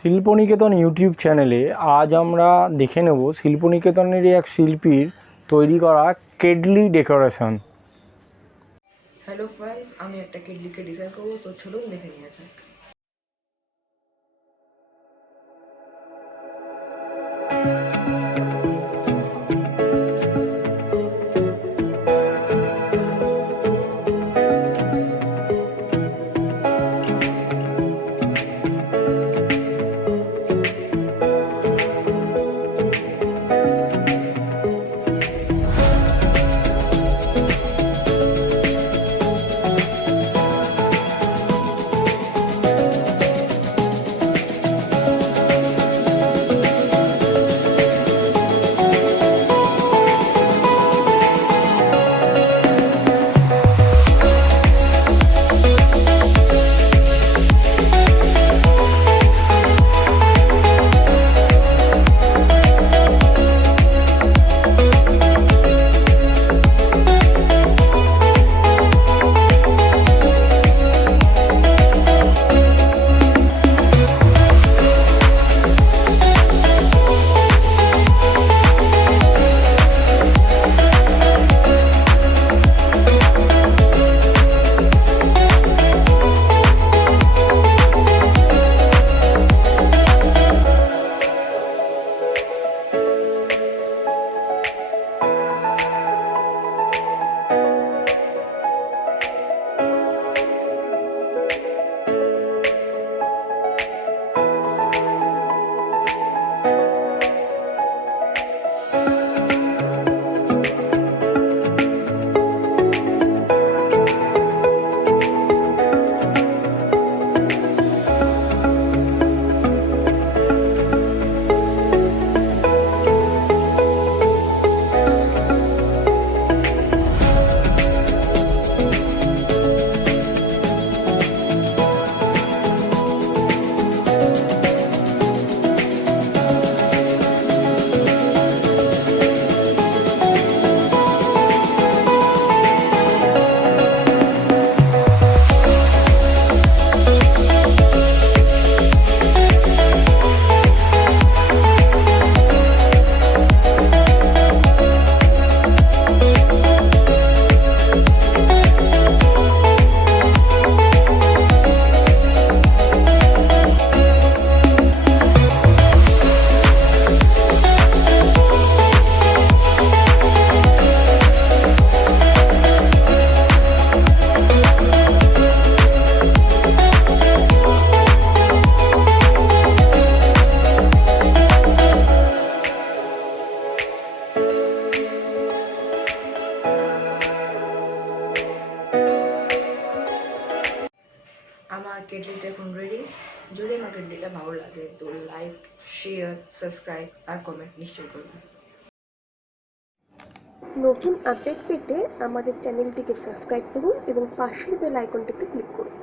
শিল্পনিকেতন ইউটিউব চ্যানেলে আজ আমরা দেখে নেব শিল্পনিকেতনেরই এক শিল্পীর তৈরি করা কেডলি ডেকোরেশন। হ্যালো ফ্রেন্ডস, আমি একটা কেডলিকে ডিজাইন করবো, তো চলুন দেখে নিয়ে যাক। আমার কেটলিটা এখন রেডি। যদি আমার কেটলিটা ভালো লাগে তো লাইক, শেয়ার, সাবস্ক্রাইব আর কমেন্ট নিশ্চয়ই করবেন। নতুন আপডেট পেতে আমাদের চ্যানেলটিকে সাবস্ক্রাইব করুন এবং পাশের বেল আইকনটিতে ক্লিক করুন।